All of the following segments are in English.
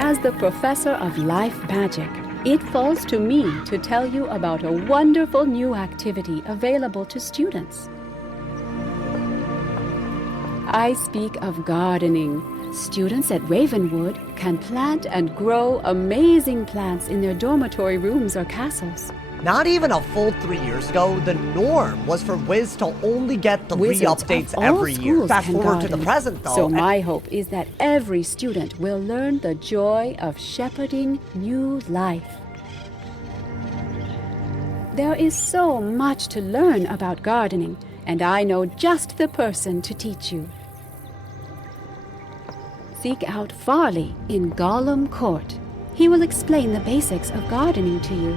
As the professor of life magic, it falls to me to tell you about a wonderful new activity available to students. I speak of gardening. Students at Ravenwood can plant and grow amazing plants in their dormitory rooms or castles. Not even a full 3 years ago, the norm was for Wiz to only get the re-updates every year. Fast forward to the present, though. So my hope is that every student will learn the joy of shepherding new life. There is so much to learn about gardening, and I know just the person to teach you. Seek out Farley in Gollum Court. He will explain the basics of gardening to you.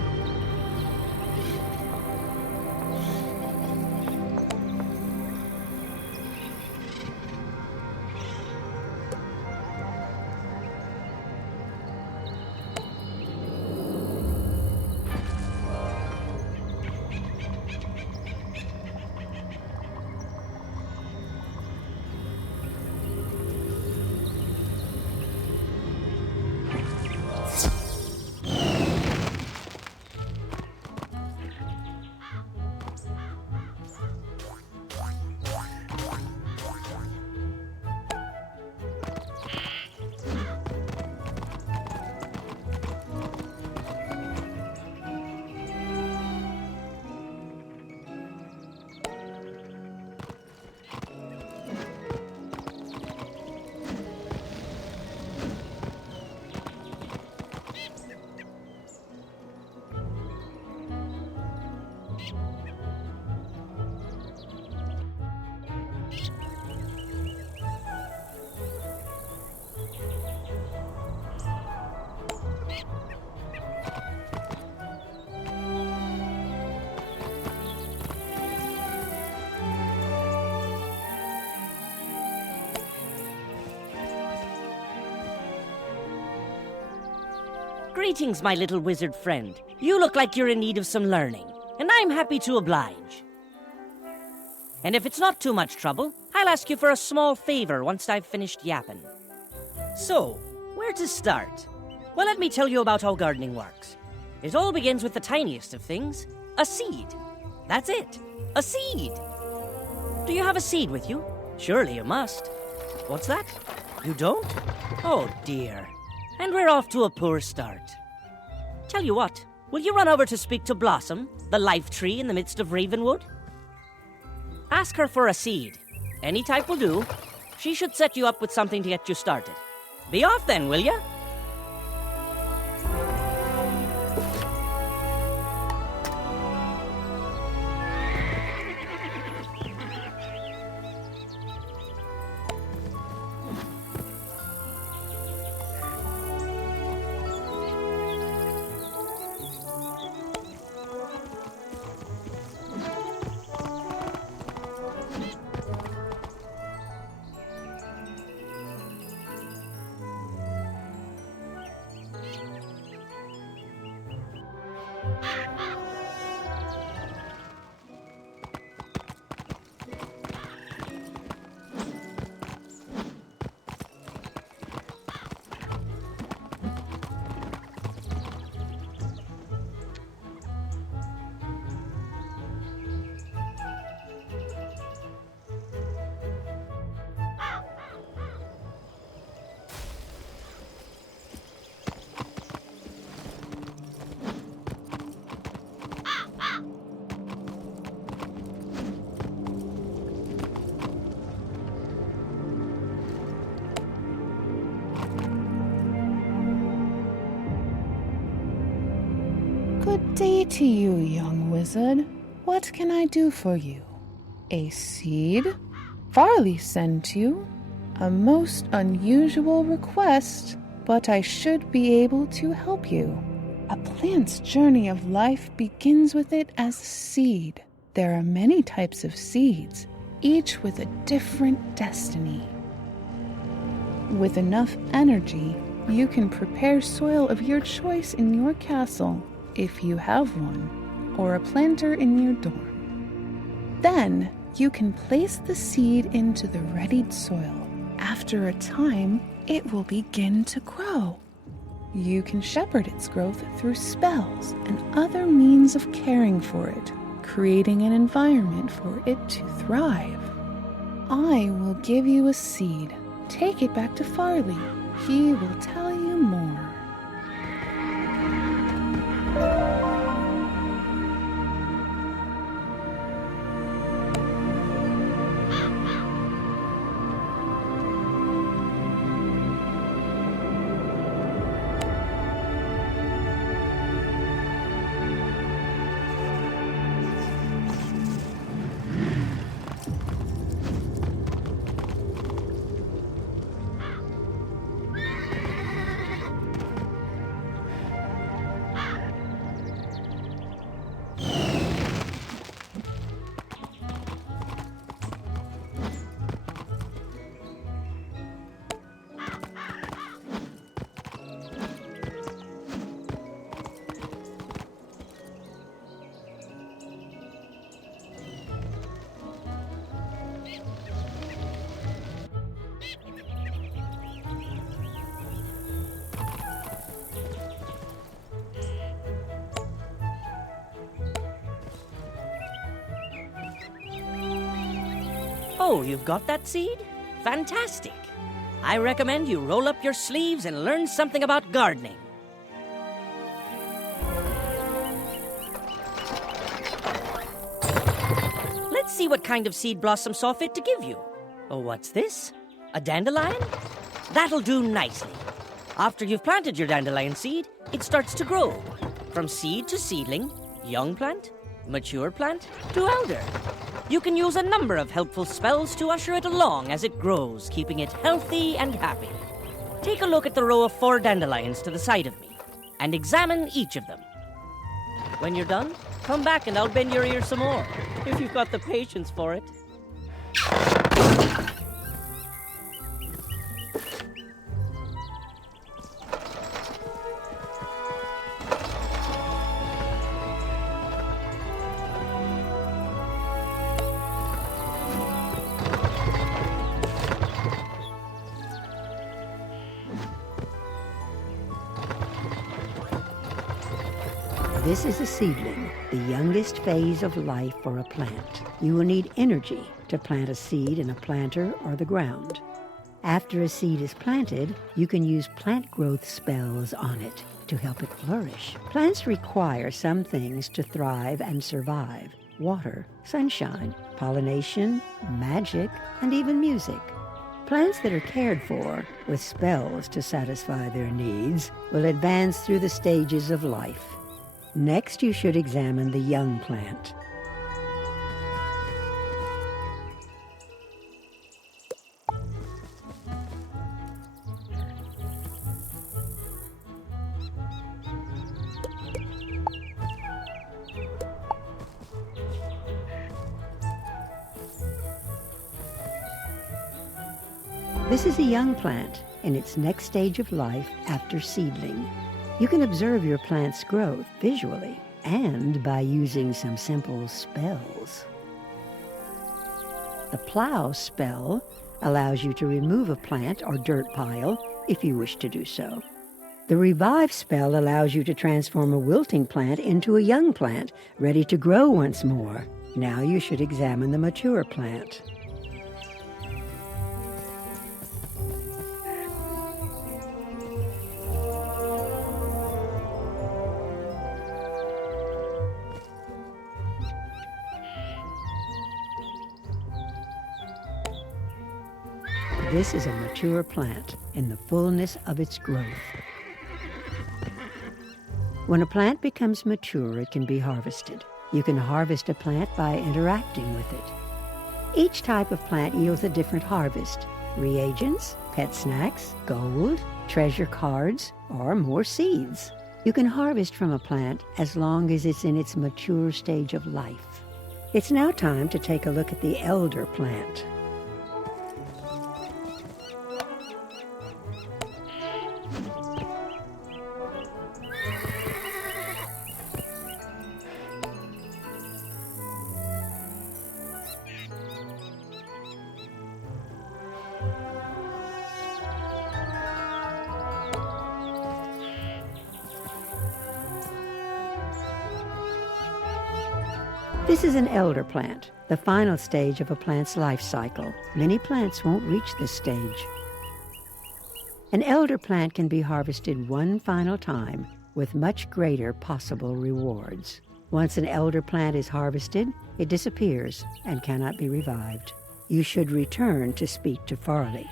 Greetings, my little wizard friend. You look like you're in need of some learning, and I'm happy to oblige. And if it's not too much trouble, I'll ask you for a small favor once I've finished yapping. So, where to start? Well, let me tell you about how gardening works. It all begins with the tiniest of things, a seed. That's it, a seed. Do you have a seed with you? Surely you must. What's that? You don't? Oh dear. And we're off to a poor start. Tell you what, will you run over to speak to Blossom, the life tree in the midst of Ravenwood? Ask her for a seed. Any type will do. She should set you up with something to get you started. Be off then, will ya? Good day to you, young wizard. What can I do for you? A seed? Farley sent you? A most unusual request, but I should be able to help you. A plant's journey of life begins with it as a seed. There are many types of seeds, each with a different destiny. With enough energy, you can prepare soil of your choice in your castle, if you have one, or a planter in your dorm. Then, you can place the seed into the readied soil. After a time, it will begin to grow. You can shepherd its growth through spells and other means of caring for it, creating an environment for it to thrive. I will give you a seed. Take it back to Farley. He will tell you more. Oh, you've got that seed? Fantastic! I recommend you roll up your sleeves and learn something about gardening. Let's see what kind of seed Blossom saw fit to give you. Oh, what's this? A dandelion? That'll do nicely. After you've planted your dandelion seed, it starts to grow. From seed to seedling, young plant, mature plant, to elder. You can use a number of helpful spells to usher it along as it grows, keeping it healthy and happy. Take a look at the row of 4 dandelions to the side of me, and examine each of them. When you're done, come back and I'll bend your ear some more, if you've got the patience for it. This is a seedling, the youngest phase of life for a plant. You will need energy to plant a seed in a planter or the ground. After a seed is planted, you can use plant growth spells on it. to help it flourish. Plants require some things to thrive and survive: water, sunshine, pollination, magic, and even music. Plants that are cared for, with spells to satisfy their needs, will advance through the stages of life. Next, you should examine the young plant. This is a young plant in its next stage of life after seedling. You can observe your plant's growth visually and by using some simple spells. The plow spell allows you to remove a plant or dirt pile if you wish to do so. The revive spell allows you to transform a wilting plant into a young plant, ready to grow once more. Now you should examine the mature plant. This is a mature plant in the fullness of its growth. When a plant becomes mature, it can be harvested. You can harvest a plant by interacting with it. Each type of plant yields a different harvest: reagents, pet snacks, gold, treasure cards, or more seeds. You can harvest from a plant as long as it's in its mature stage of life. It's now time to take a look at the elder plant. This is an elder plant, the final stage of a plant's life cycle. Many plants won't reach this stage. An elder plant can be harvested one final time with much greater possible rewards. Once an elder plant is harvested, it disappears and cannot be revived. You should return to speak to Farley.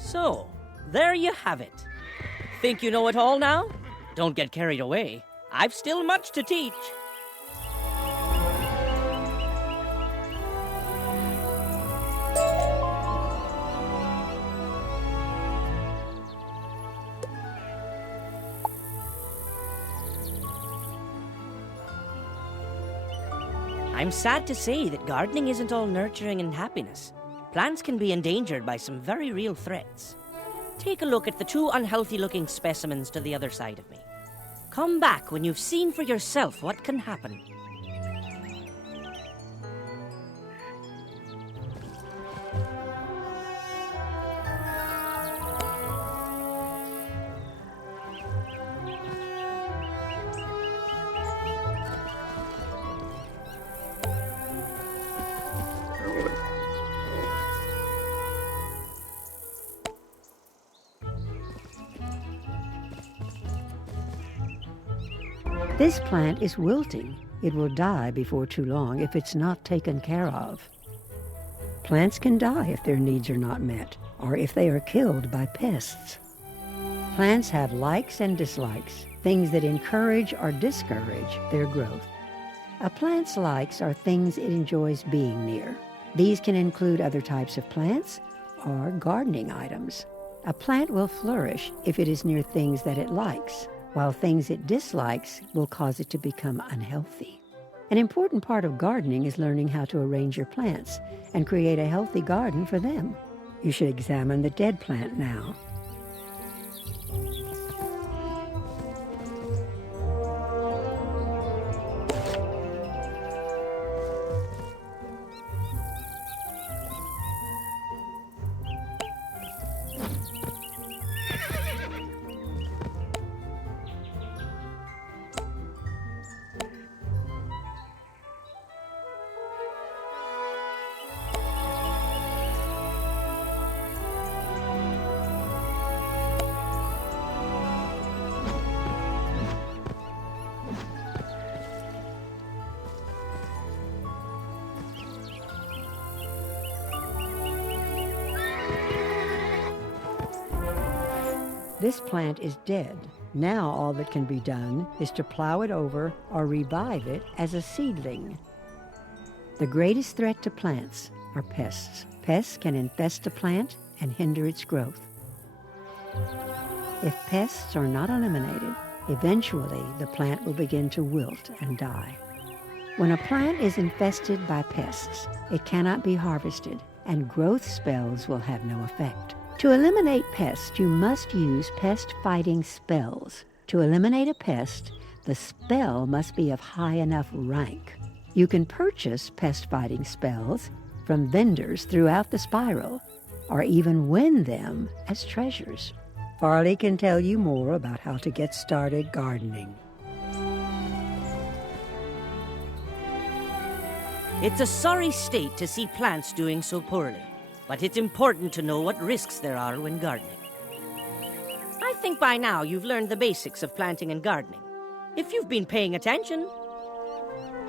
So, there you have it. Think you know it all now? Don't get carried away. I've still much to teach. I'm sad to say that gardening isn't all nurturing and happiness. Plants can be endangered by some very real threats. Take a look at the two unhealthy-looking specimens to the other side of me. Come back when you've seen for yourself what can happen. This plant is wilting. It will die before too long if it's not taken care of. Plants can die if their needs are not met, or if they are killed by pests. Plants have likes and dislikes, things that encourage or discourage their growth. A plant's likes are things it enjoys being near. These can include other types of plants are gardening items. A plant will flourish if it is near things that it likes, while things it dislikes will cause it to become unhealthy. An important part of gardening is learning how to arrange your plants and create a healthy garden for them. You should examine the dead plant now. This plant is dead. Now all that can be done is to plow it over or revive it as a seedling. The greatest threat to plants are pests. Pests can infest a plant and hinder its growth. If pests are not eliminated, eventually the plant will begin to wilt and die. When a plant is infested by pests, it cannot be harvested, and growth spells will have no effect. To eliminate pests, you must use pest-fighting spells. To eliminate a pest, the spell must be of high enough rank. You can purchase pest-fighting spells from vendors throughout the spiral, or even win them as treasures. Farley can tell you more about how to get started gardening. It's a sorry state to see plants doing so poorly, but it's important to know what risks there are when gardening. I think by now you've learned the basics of planting and gardening, if you've been paying attention.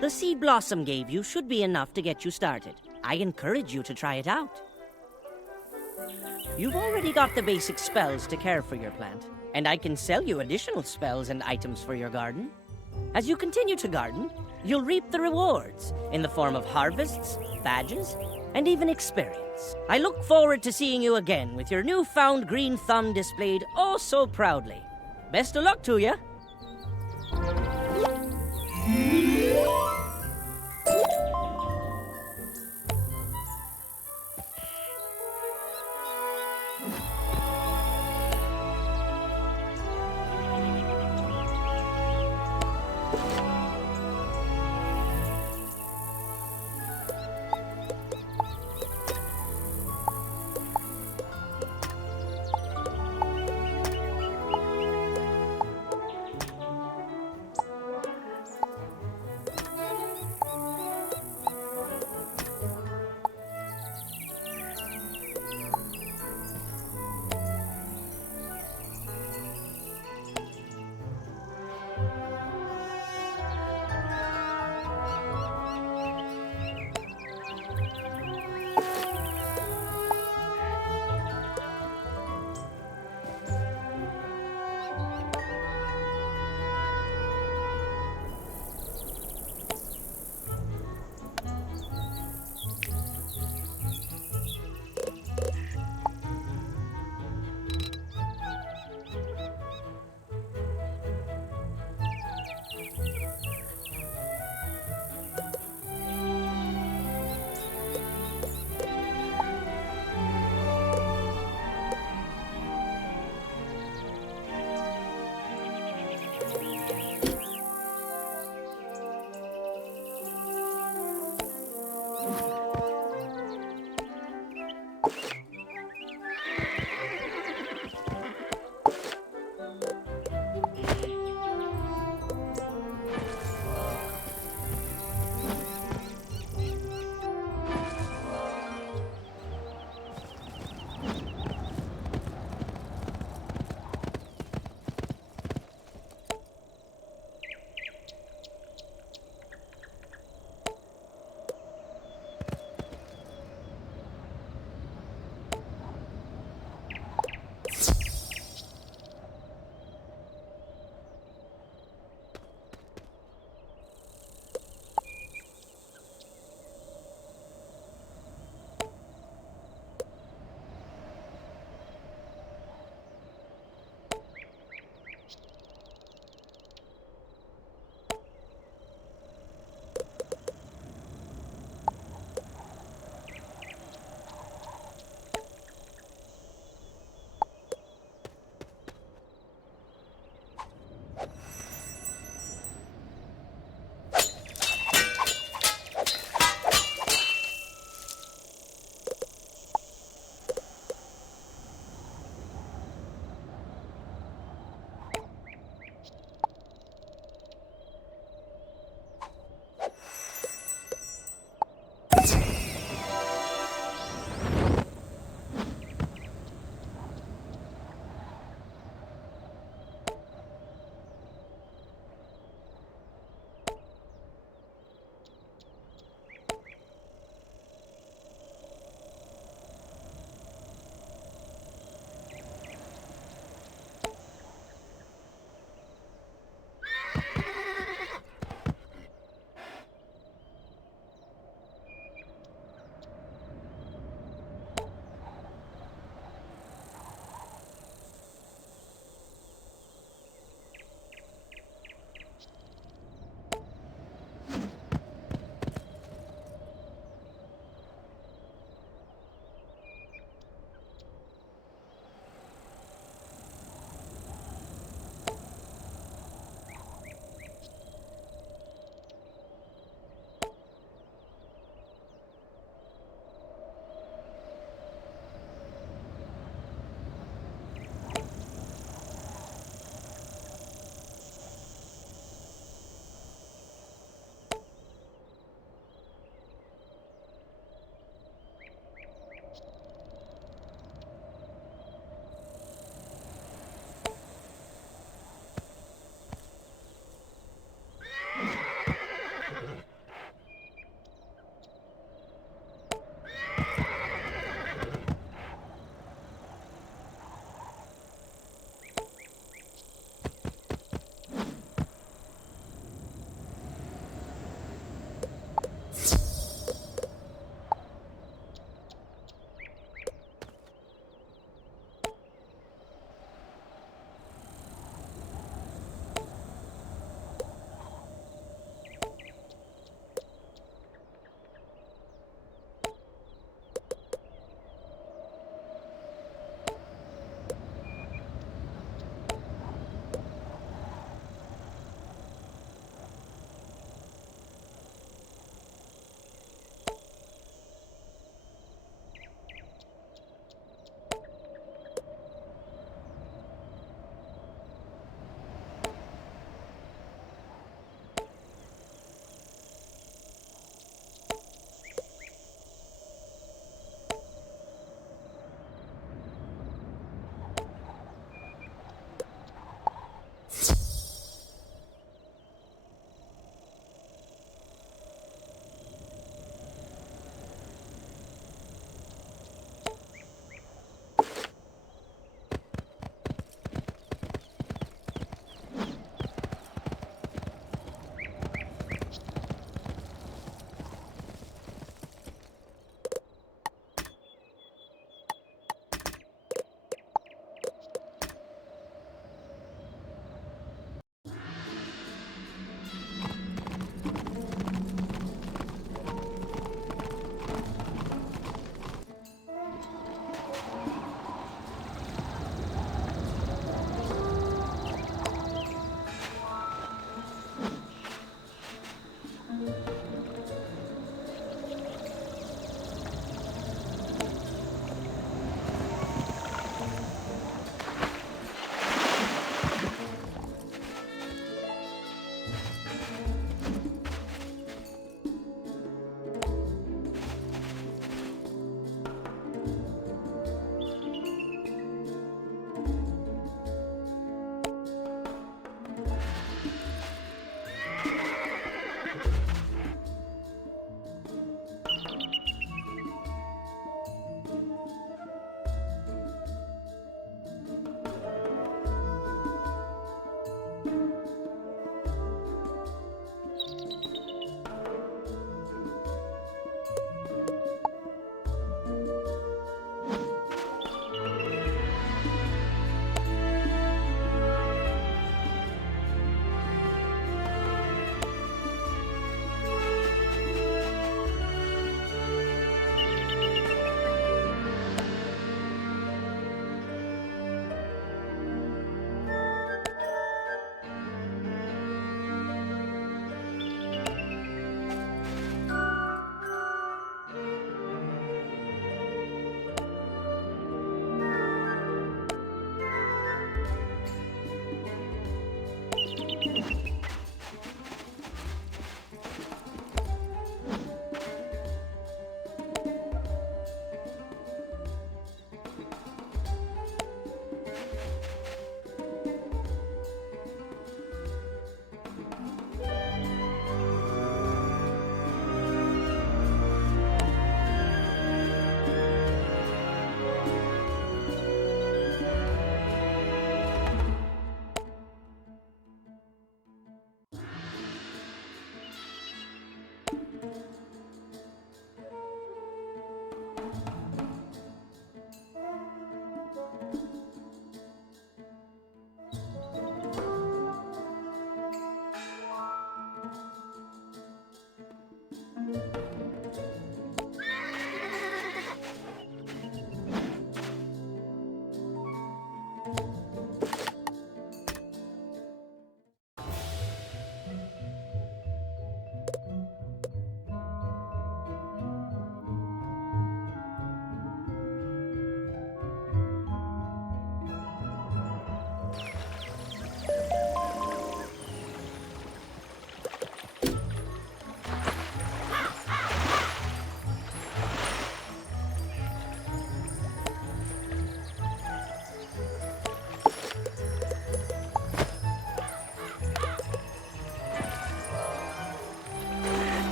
The seed Blossom gave you should be enough to get you started. I encourage you to try it out. You've already got the basic spells to care for your plant, and I can sell you additional spells and items for your garden. As you continue to garden, you'll reap the rewards in the form of harvests, badges, and even experience. I look forward to seeing you again with your newfound green thumb displayed oh so proudly. Best of luck to you.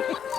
you